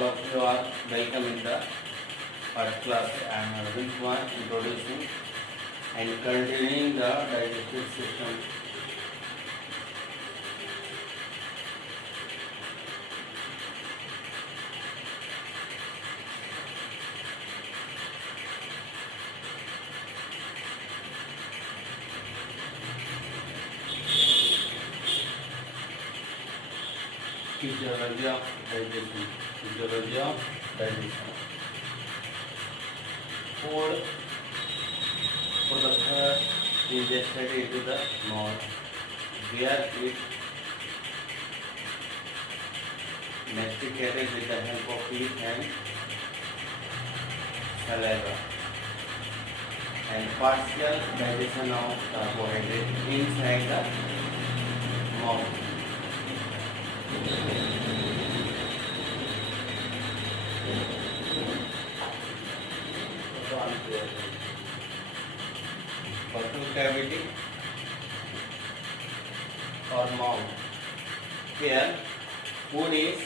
all of you are welcome in the first class. I am Arvind Kumar introducing and continuing the digestive system. Physiology of digestion. Physiology of digestion. Food for the first ingested into the mouth, where it masticated with the help of teeth and saliva, and partial digestion of carbohydrate inside the mouth. Buccal cavity or mouth, where food is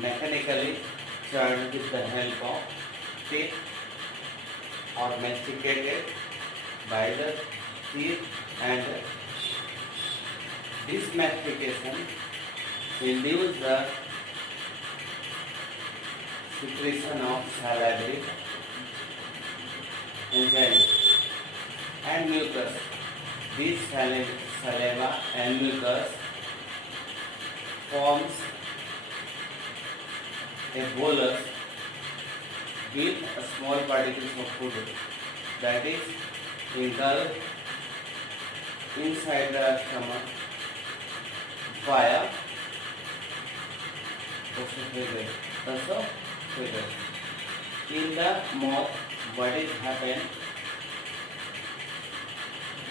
mechanically churned with the help of teeth or masticated by the teeth, and this mastication induces the secretion of salivary enzymes and mucus. This saliva and mucus forms a bolus with small particles of food that is engulfed inside the stomach via in the mouth. What is happening?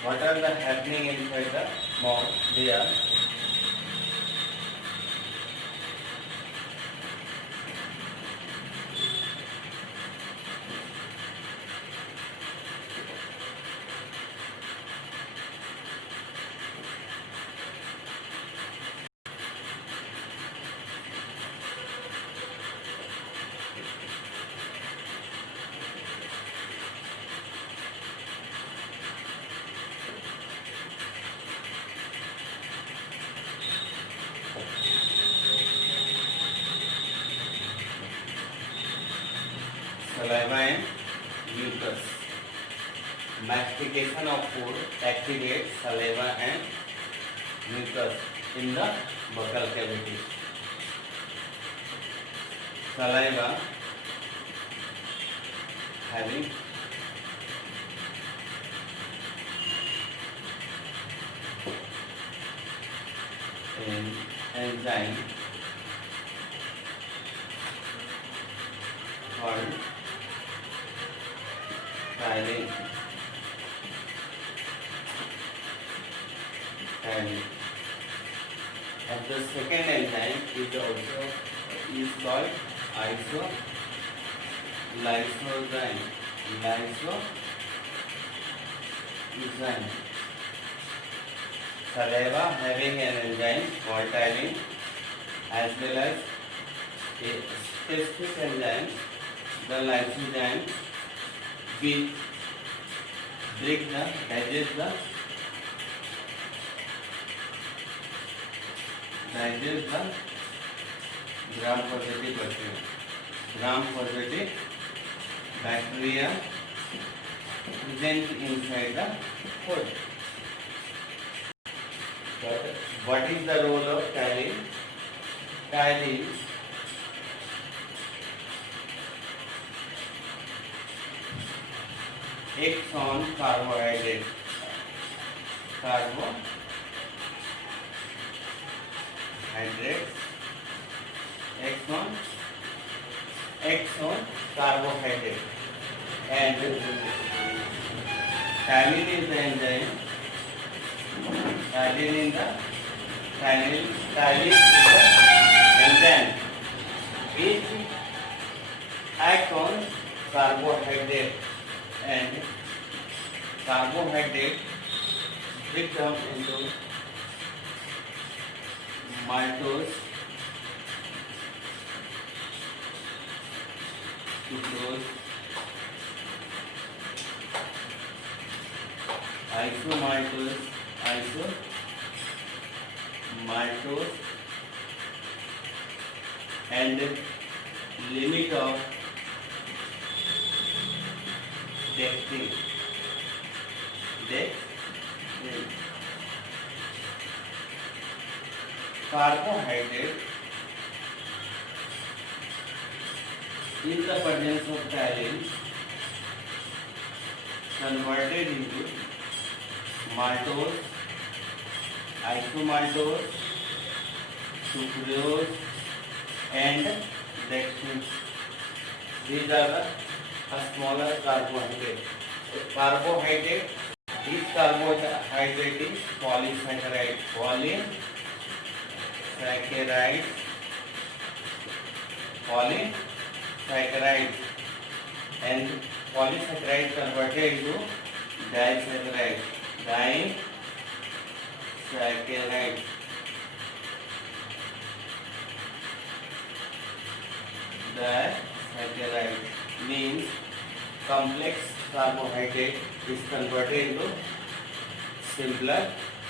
What are the happening inside the mouth? They are saliva and mucus. Mastication of food activates saliva and mucus in the buccal cavity. Saliva having an enzyme called ptyalin, and the second enzyme is also called lysozyme. Saliva having an enzyme called ptyalin, as well as a specific enzyme, the lysozyme, which digest the gram-positive bacteria present inside the food. What is the role of ptyalin? Ptyalin acts on carbohydrates. Acts on carbohydrate, and ptyalin is the enzyme. Ptyalin is the enzyme which acts on carbohydrate, and carbohydrate break down into maltose sucrose, isomaltose, and limit of dextrin. Carbohydrate in the presence of ptyalin converted into maltose, isomaltose, sucrose and dextrin. These are the smaller carbohydrates. This carbohydrate is polysaccharide. Polysaccharide and polysaccharide converted into disaccharide. Disaccharide means complex carbohydrate is converted into simpler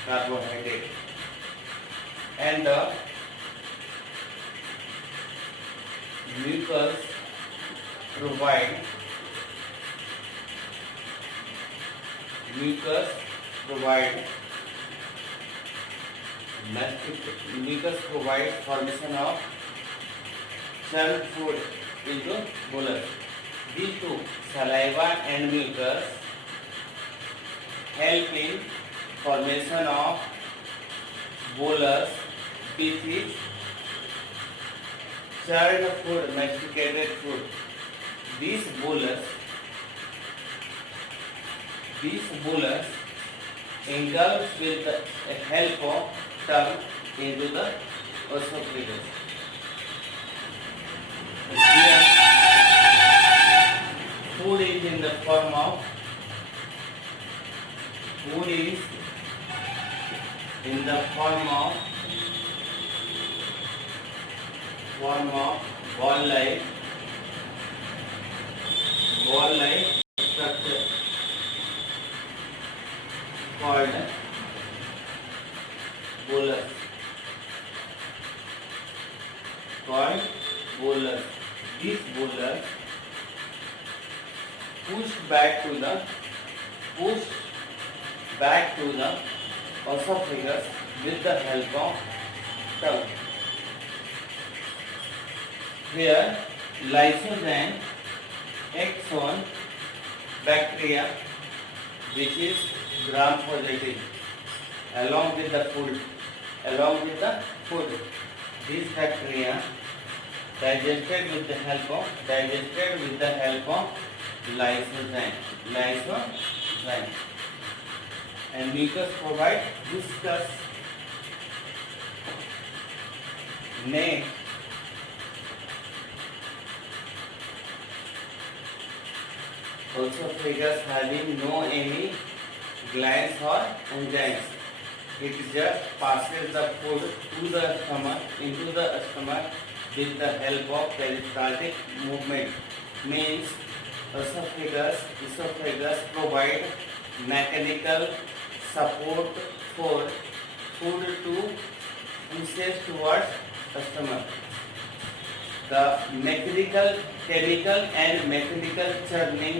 carbohydrate, and the mucus provide formation of churned food into bolus. These two, saliva and mucus, help in formation of bolus, which is churned food, masticated food. This bolus engulfs with the help of tongue into the esophagus. Here, food is in the form of ball-like structure called bolus. This bolus pushed back to the esophagus with the help of tongue. Here, lysozyme acts on bacteria which is gram-positive along with the food. These bacteria digested with the help of lysozyme, and mucus provide viscous esophagus having no any glands or enzymes. It just passes the food into the stomach with the help of peristaltic movement. Means esophagus provide mechanical support for food to pushes towards the stomach. The chemical and mechanical churning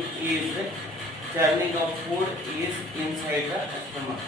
of food is inside the stomach.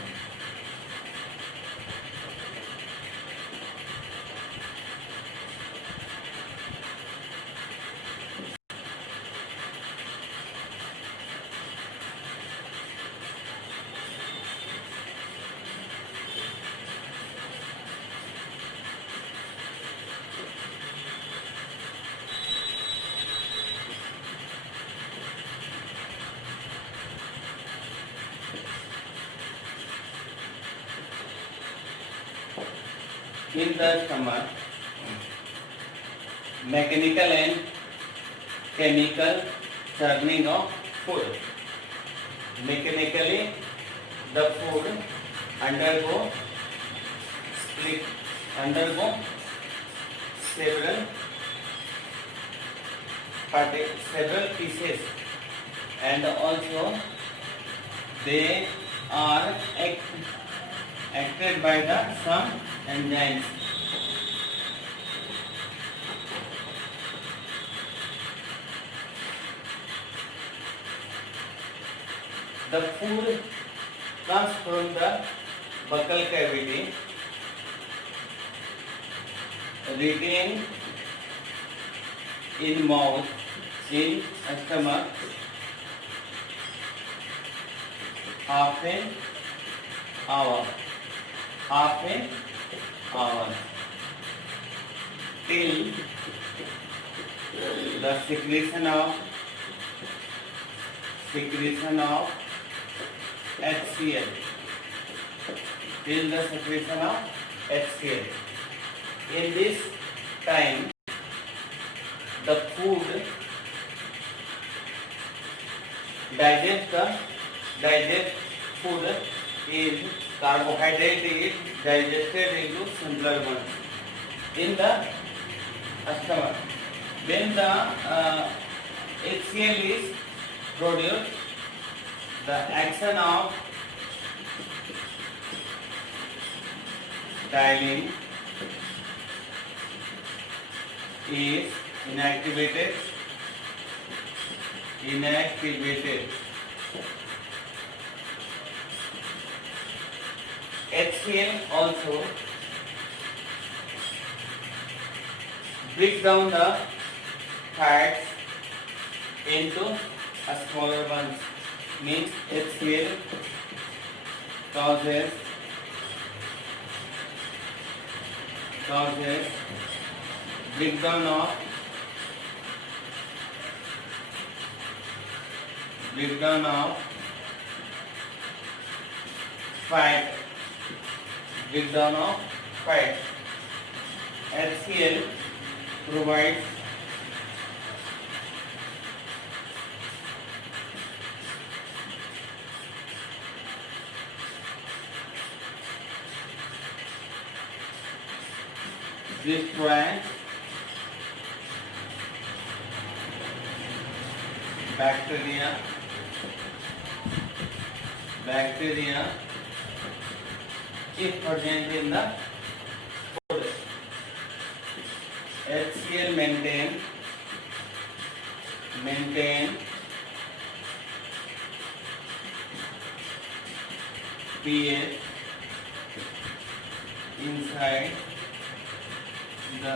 In the stomach, mechanical and chemical churning of food. Mechanically, the food undergo several several pieces, and also they are acted by the some enzymes. The food comes from the buccal cavity, retained in mouth, in stomach, half an hour till the secretion of HCl, till the secretion of HCl. In this time, the food digest food is carbohydrate is digested into simpler ones in the stomach. When the HCl is produced, the action of xylene is inactivated. HCl also breaks down the fats into smaller ones. Means HCl causes breakdown of fat. HCl provides destroy bacteria if present in the food. HCl maintain pH inside the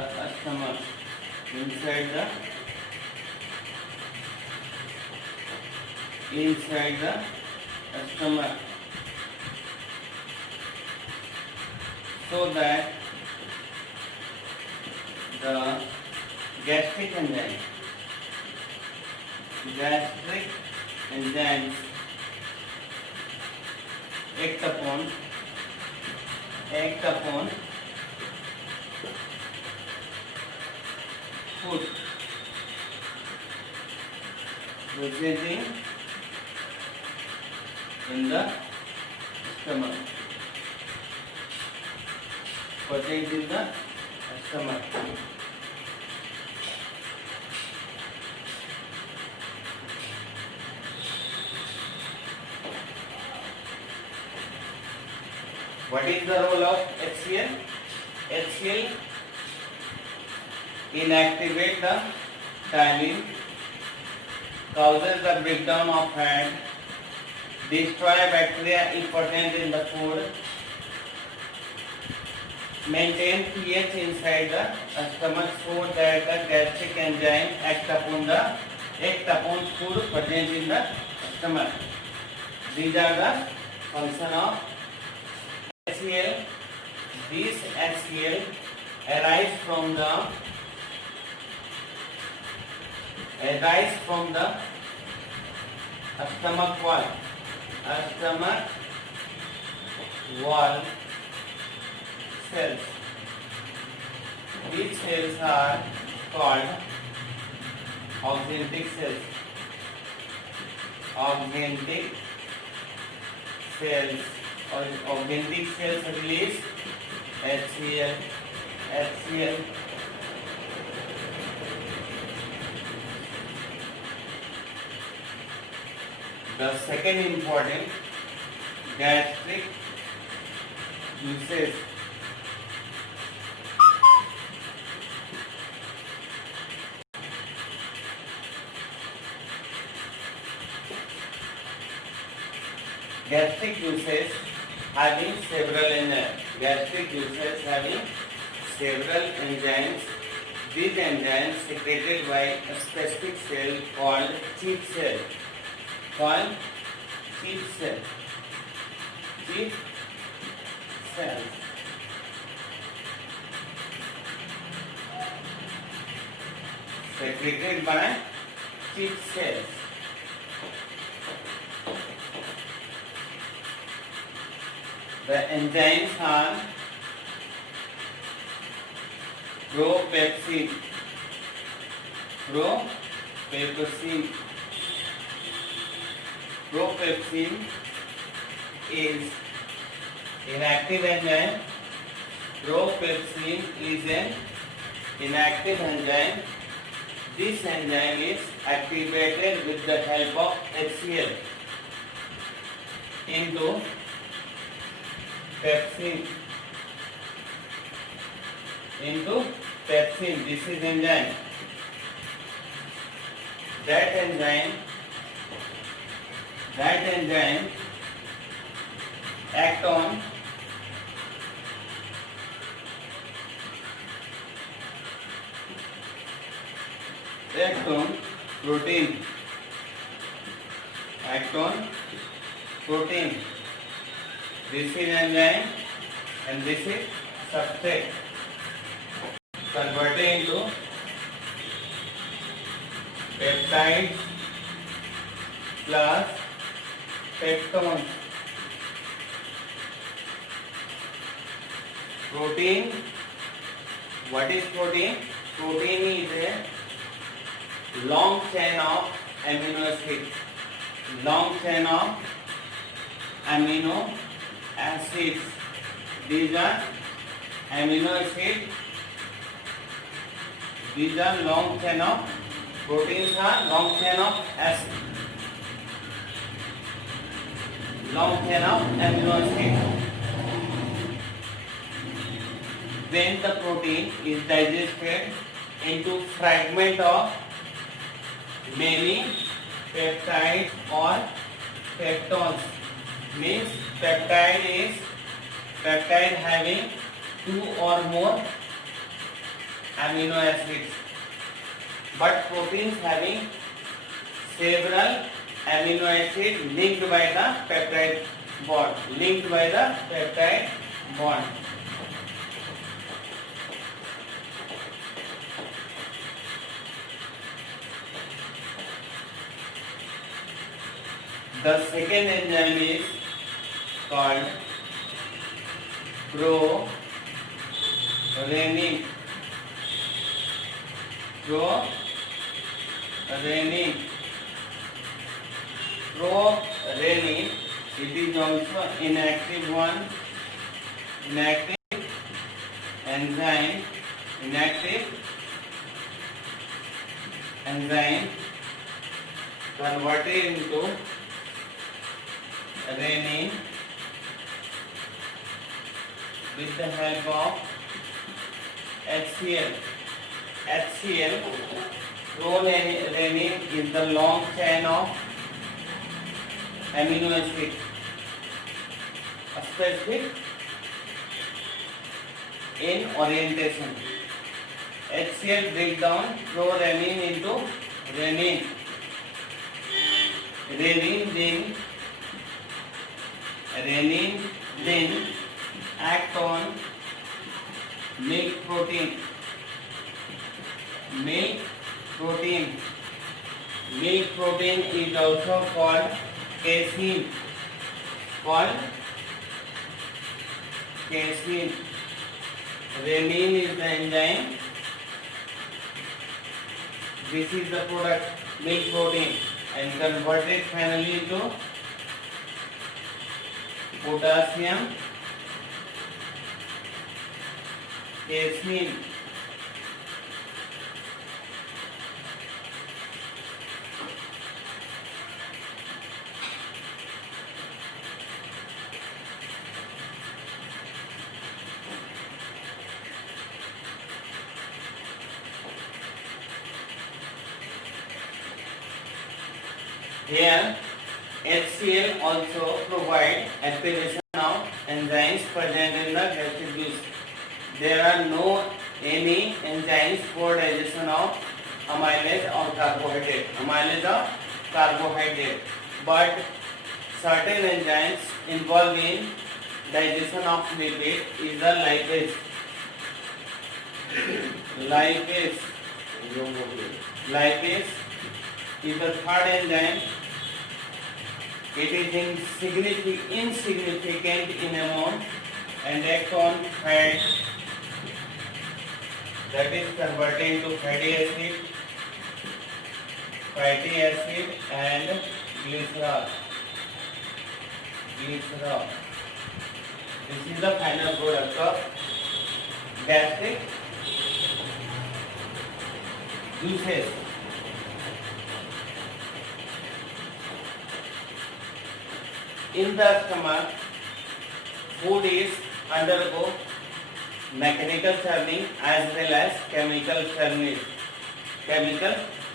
stomach, so that the gastric enzymes act upon food proceeding in the stomach. What is the role of HCl? HCl inactivate the xylene, causes the breakdown of fat, destroy bacteria if present in the food, maintain pH inside the stomach so that the gastric enzyme act upon food present in the stomach. These are the function of HCl. This HCl arise from the stomach wall cells. These cells are called augmentic cells. Augmentic cells release HCl The second important gastric juices. Gastric juices having several enzymes. Gastric juices having several enzymes. These enzymes secreted by a specific cell called chief cell. Called chief cell. Chief cells. Secreted by chief cells. The enzymes are propepsin. Propepsin. Propepsin is inactive enzyme. Propepsin is an inactive enzyme. This enzyme is activated with the help of HCl into pepsin. This is enzyme. That enzyme act on protein. Act on protein. This is enzyme and this is substrate. Converted into peptides plus peptones. Protein. What is protein? Protein is a long chain of amino acids. Long chain of amino acids. These are amino acids. These are long chain of proteins are long chain of acid. Long chain of amino acids. When the protein is digested into fragment of many peptides or peptones, means peptide having 2 or more amino acids, but proteins having several amino acids linked by the peptide bond. The second enzyme is called prorenin. Prorenin, it is also inactive one. Inactive enzyme converted into renin with the help of HCl. Prorenin is the long chain of amino acid, specific in orientation. HCl breaks down prorenin into renin. Renin then act on milk protein. Milk protein is also called casein. Renin is the enzyme. This is the product, milk protein, and converted finally into potassium casein. Here, HCl also provide activation of enzymes present in the gastric juice. There are no any enzymes for digestion of amylase or carbohydrate. Amylase or carbohydrate, but certain enzymes involved in digestion of lipid is the lipase. Lipase. Lipase is the third enzyme. It is insignificant in amount and act on fat, that is converted into fatty acid and glycerol. This is the final product of gastric juices. In the stomach, food is undergo mechanical churning as well as chemical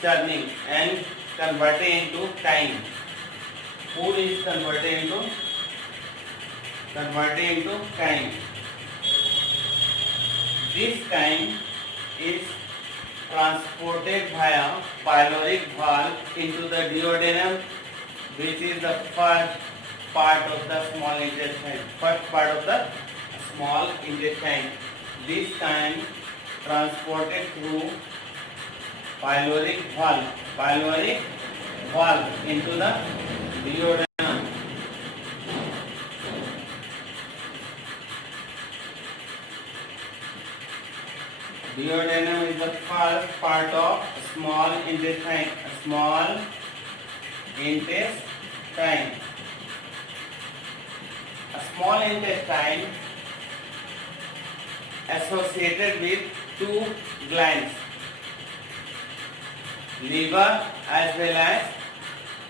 churning and converted into chyme. Food is converted into chyme. This chyme is transported via pyloric valve into the duodenum, which is the first part of the small intestine. This chyme transported through pyloric valve into the duodenum. Duodenum is the first part of small intestine. A small intestine associated with two glands, liver as well as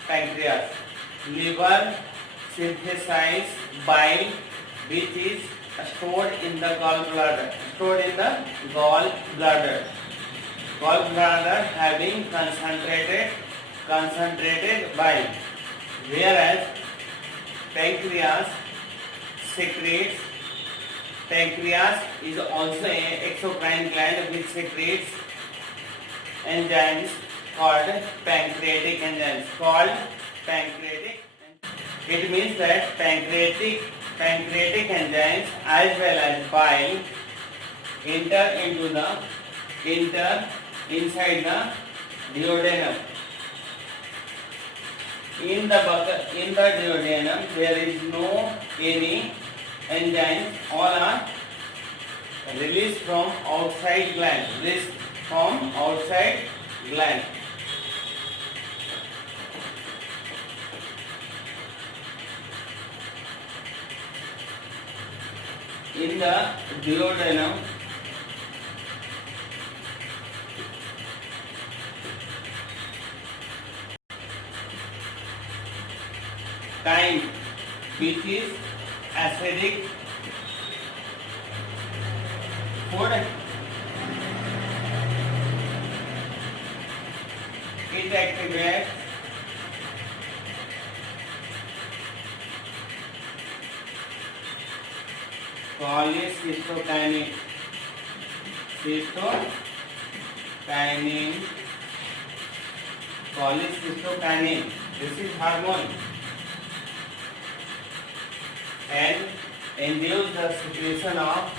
pancreas. Liver synthesizes bile, which is stored in the gallbladder. Gallbladder having concentrated bile, whereas pancreas is also an exocrine gland which secretes enzymes called pancreatic enzymes. It means that pancreatic enzymes as well as bile enter inside the duodenum. In the duodenum there is no any enzymes, all are released from outside gland. In the duodenum, chyme, which is acidic food, it activates cholecystokinin. Cholecystokinin. This is hormone and induce the secretion of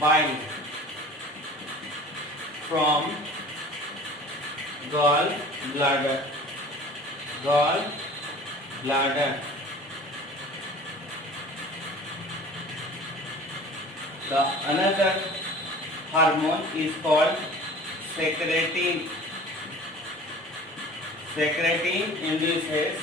bile from gallbladder. The another hormone is called secretin. Secretin induces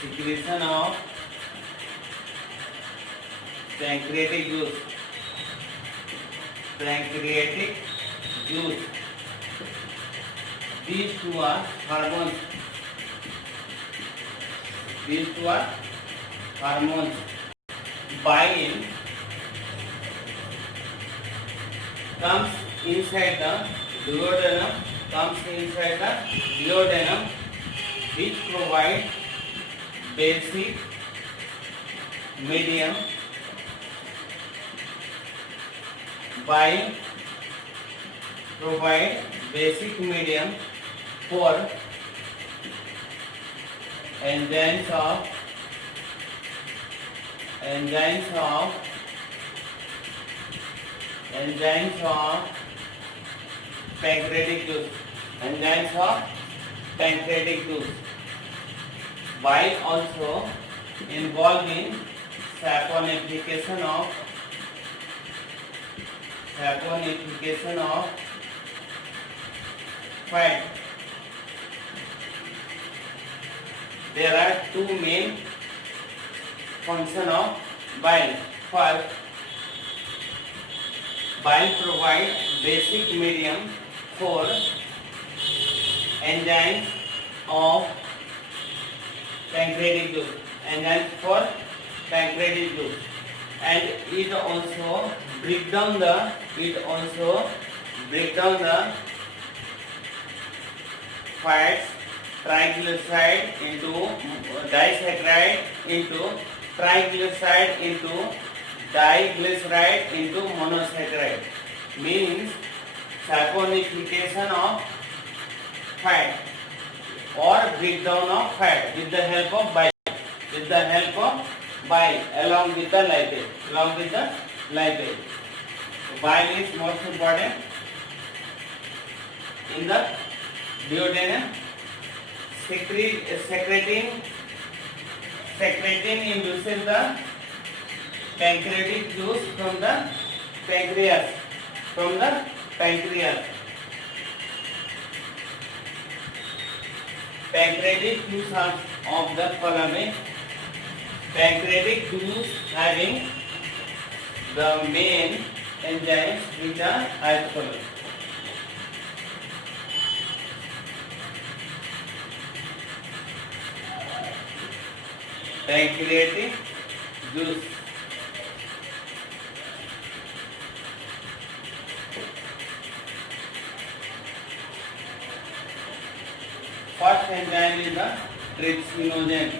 secretion of pancreatic juice. pancreatic juice. These two are hormones. These two are hormones. Bile comes inside the duodenum, which provide basic, medium. Bile provide basic medium for enzymes of pancreatic juice. Bile also involved in saponification of fat. There are two main functions of bile. First, bile provides basic medium for enzymes of pancreatic juice. And it also break down the fats, triglyceride into disaccharide into diglyceride into monosaccharide, means saponification of fat or breakdown of fat with the help of bile, along with the lipase. Bile is most important in the duodenum. Secretin induces the pancreatic juice from the pancreas. Pancreatic juice of the following. Pancreatic juice having the main enzymes which are as follows. Pancreatic juice. First enzyme is the trypsinogen.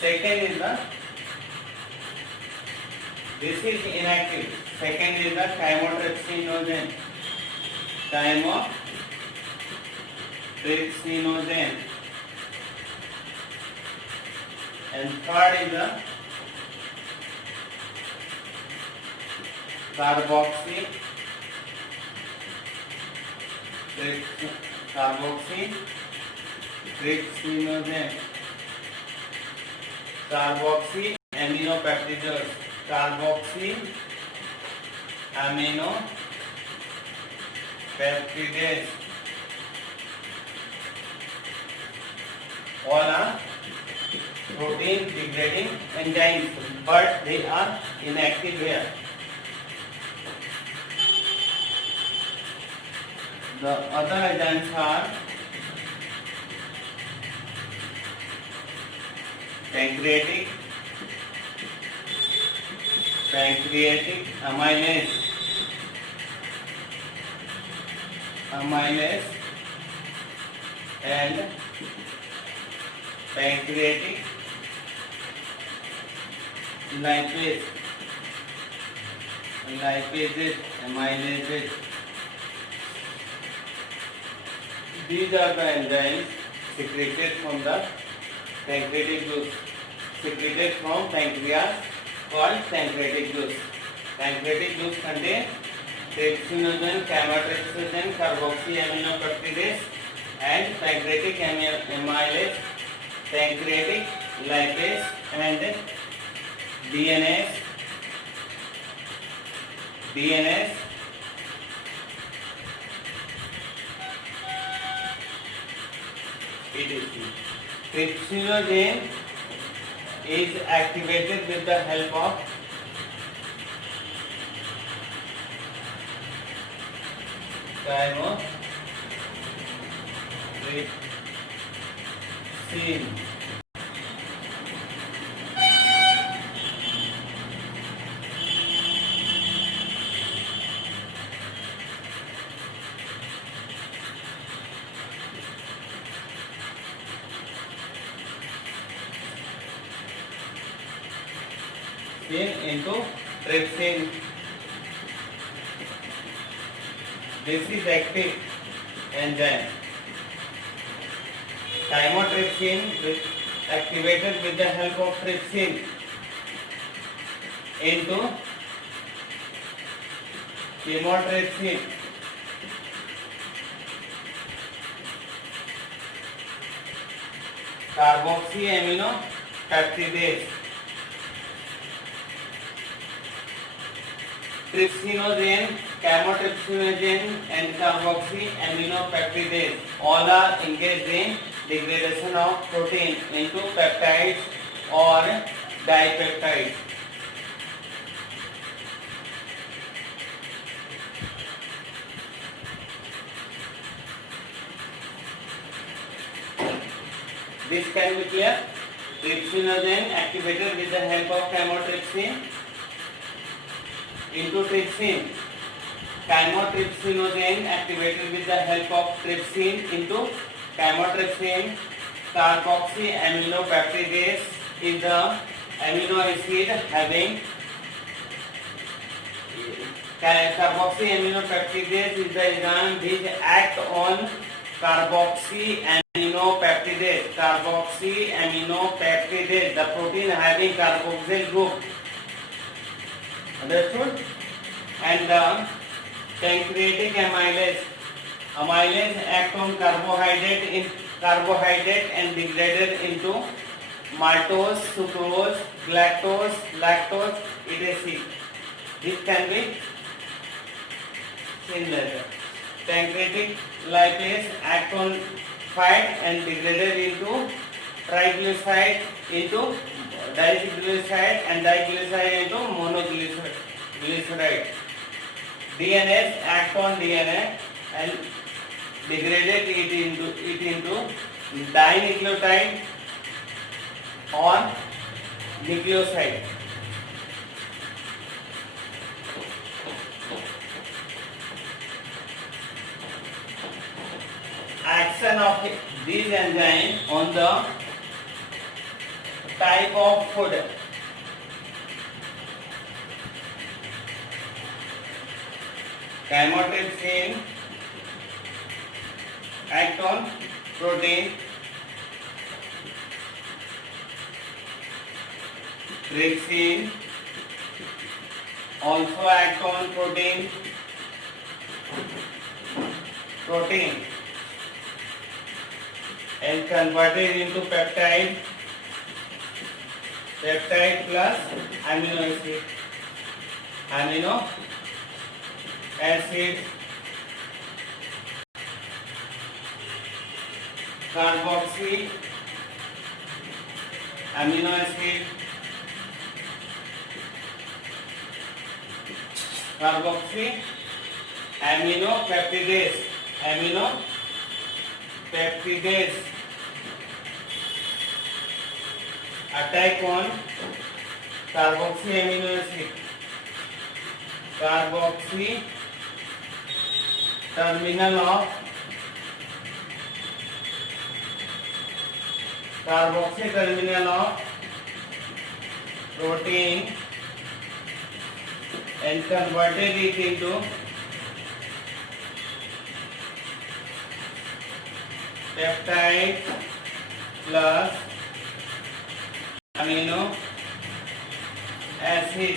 Second is the, this is inactive. Second is the chymotrypsinogen. And third is the carboxytrypsinogen. Carboxy aminopeptides. All are protein degrading enzymes, but they are inactive here. The other enzymes are pancreatic amylase and pancreatic amylases. These are the enzymes secreted from the pancreatic juice, secreted from pancreas, called pancreatic juice. Pancreatic juice contains trypsinogen, chymotrypsinogen, carboxyaminopeptidase, and pancreatic amylase, pancreatic lipase, and DNase, etc. Trypsinogen is activated with the help of chymotrypsin. Into trypsin. This is active enzyme. Chymotrypsin activated with the help of trypsin into chymotrypsin. Carboxyamino peptidase. Trypsinogen, chymotrypsinogen and carboxyamino-peptidase all are engaged in degradation of protein into peptides or dipeptides. This can be clear. Trypsinogen activated with the help of chymotrypsin into trypsin. Chymotrypsinogen activated with the help of trypsin into chymotrypsin. Carboxyamino-peptidase is the amino acid having carboxyamino-peptidase is the enzyme which act on carboxyamino-peptidase. Carboxyamino-peptidase, the protein having carboxyl group. Understood? And the pancreatic amylase. Amylase act on carbohydrate and degraded into maltose, sucrose, galactose, lactose, etc. This can be seen later. Pancreatic lipase act on fat and degraded into triglyceride into diglyceride and diglyceride into monoglyceride. DNase act on DNA and degraded it into dinucleotide on nucleoside. Action of these enzymes on the type of food. Chymotrypsin act on protein. Trypsin also act on protein. And converted into peptide plus amino acid carboxy amino acid carboxy amino-peptidase attack on carboxy amino acid, carboxy terminal of protein and converted it into peptide plus amino acid.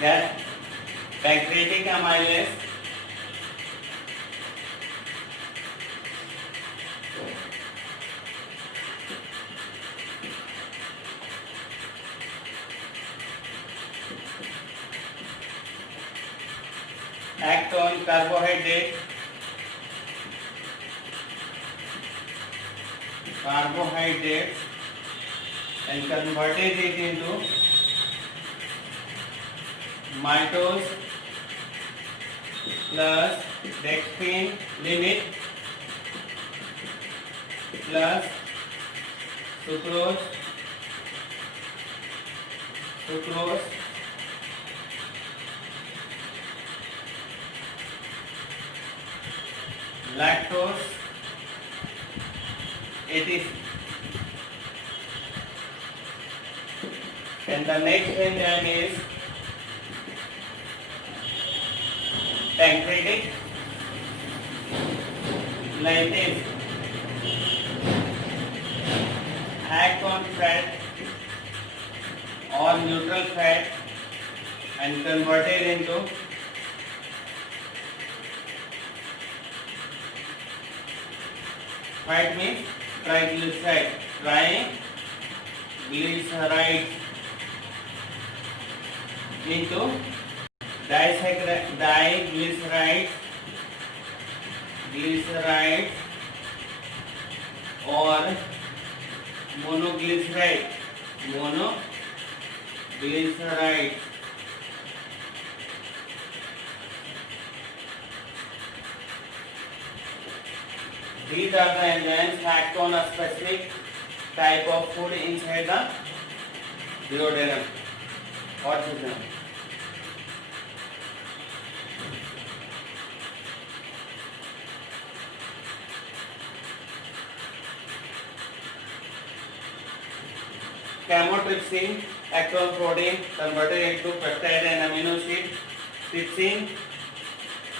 That pancreatic amylase carbohydrate and converted it into maltose plus dextrin limit plus sucrose lactose etc. And the next enzyme is pancreatic lipase, act on fat or neutral fat and converted into fat means triglycerides into diglycerides or monoglyceride. These are the enzymes act on a specific type of food inside the duodenum or jejunum. Chymotrypsin act on protein converted into peptide and amino acid. Trypsin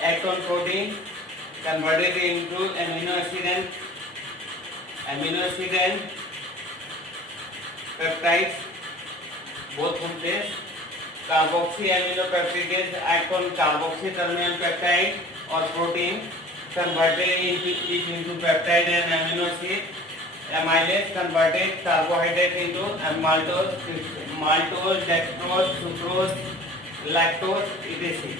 act on protein converted into amino acid and peptides, both from place. Carboxyaminoperoxidase act on carboxy terminal peptide or protein converted into peptide and amino acid. Amylase converted carbohydrate into maltose, dextrose, sucrose, lactose, etc.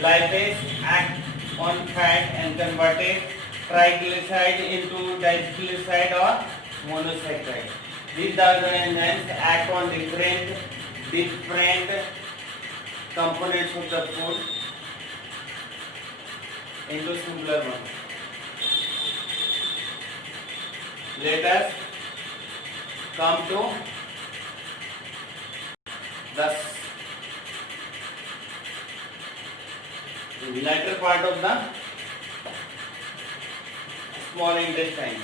Lipase act on fat and converted triglyceride into diglyceride or monosaccharide. These are the enzymes act on different components of the food into simpler one. Let us come to the latter part of the small intestine.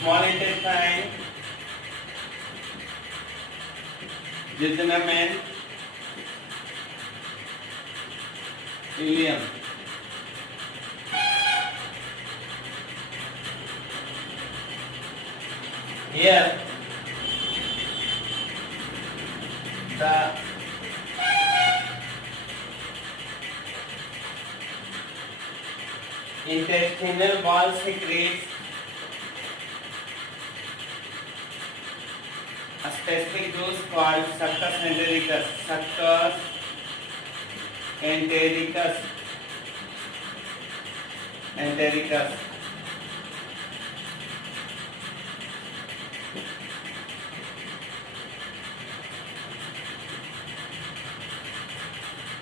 Small intestine, jejunum and ileum. Here the intestinal wall secretes a specific juice called succus entericus.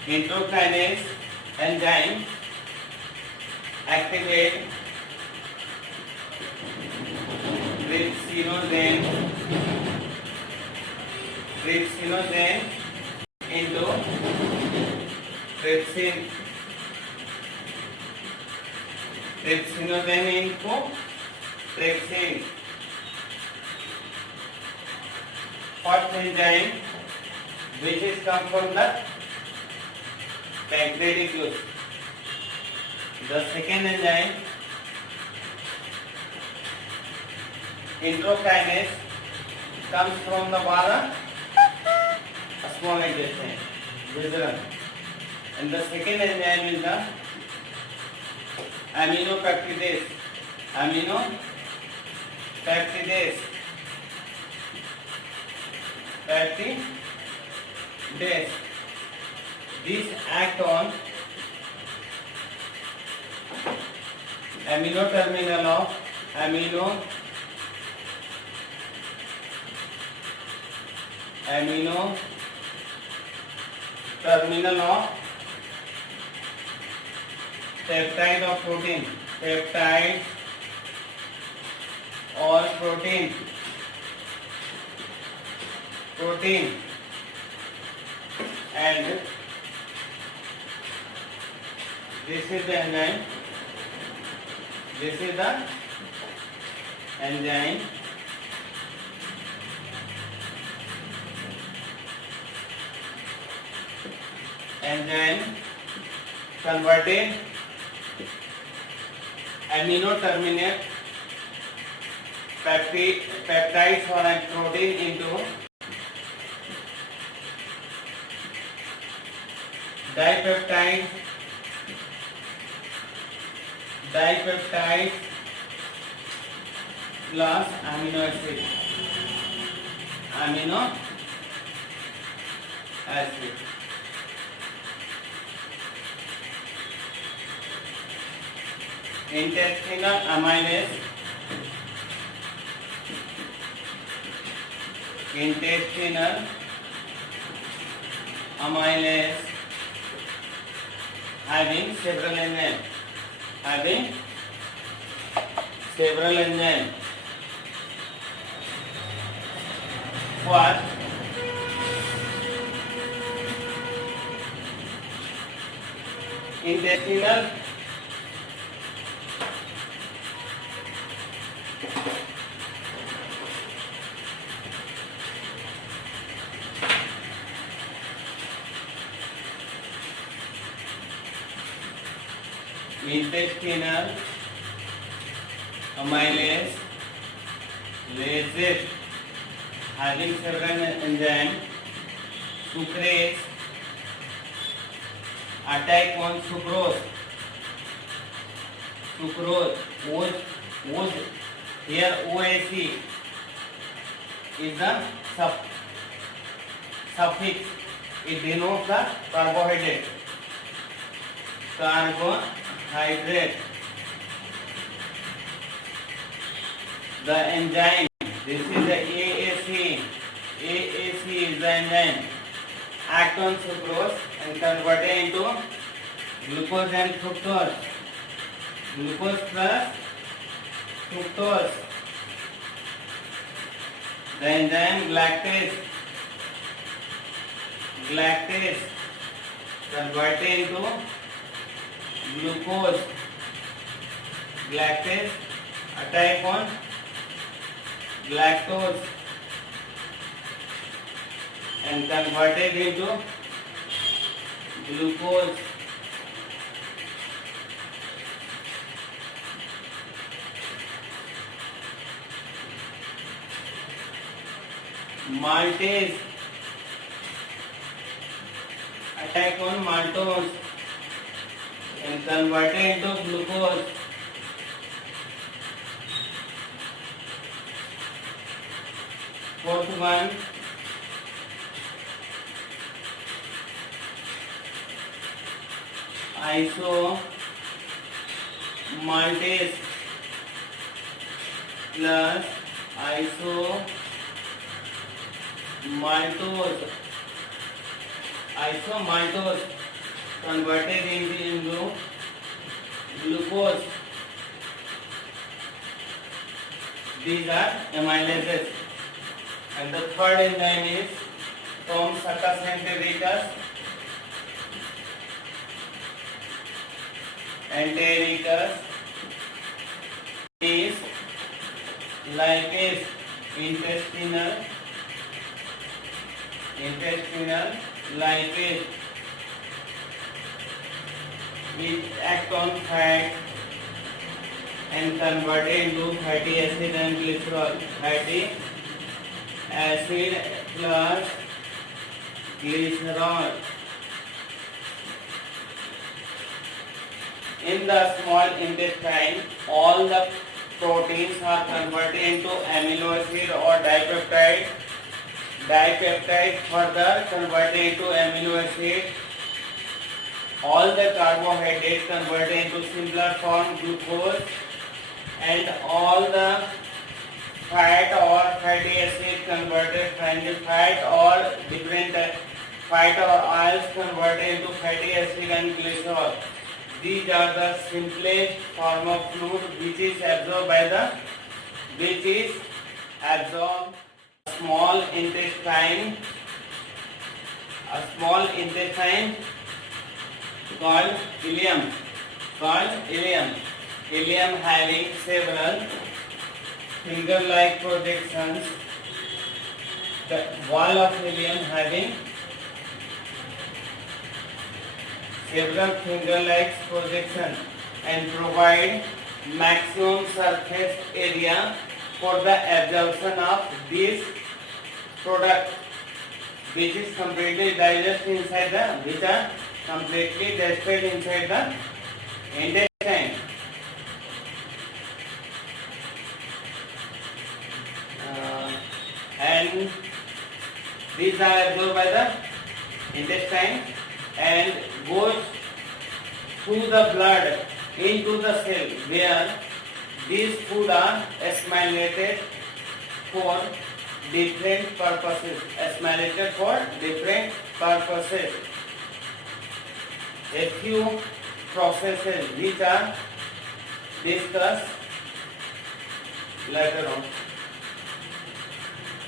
Introkinase enzyme activate trypsinogen into trypsin. First enzyme which is come from the pancreatic juice. The second enzyme Enterokinase comes from the bara small intestine, visceral. And the second enzyme is the aminopeptidase. Aminopeptidase. Peptidase. These act on amino terminal of amino terminal of peptide or protein, peptide or protein, and this is the enzyme. This is the enzyme. Converted amino terminate peptides or a protein into dipeptide plus amino acid. Intestinal amylase. Having several enzymes. First, intestinal amylase having several enzymes. Sucrase attack on sucrose. Here OAC is the suffix. It denotes the carbohydrate. The enzyme, this is the AAC. AAC is the enzyme. Act on sucrose and convert it into glucose and fructose. Glucose plus fructose. The enzyme lactase convert it into glucose. Lactase attack on lactose and converted into glucose. Maltase attack on maltose and converted into glucose. Fourth one, isomaltase plus isomaltose converted into glucose. These are amylases. And the third enzyme is from succus entericus. Is lipase, intestinal lipase. It act on fat and converted into fatty acid and glycerol. Fatty acid plus glycerol. In the small intestine, all the proteins are converted into amino acid or dipeptide. Dipeptide further converted into amino acid. All the carbohydrates converted into simpler form glucose, and all the fat or fatty acid converted from fat or different fat or oils converted into fatty acid and glycerol. These are the simplest form of fluid which is absorbed small intestine, a small intestine called ileum, ileum having several finger-like projections. The wall of ileum having several finger-like projections and provide maximum surface area for the absorption of this product, which is completely digested inside the intestine. And these are absorbed by the intestine and goes through the blood into the cell, where these food are assimilated for different purposes. A few processes which are discussed later on.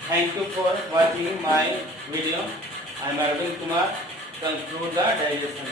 Thank you for watching my video. I am Arvind Kumar. Conclude the digestion.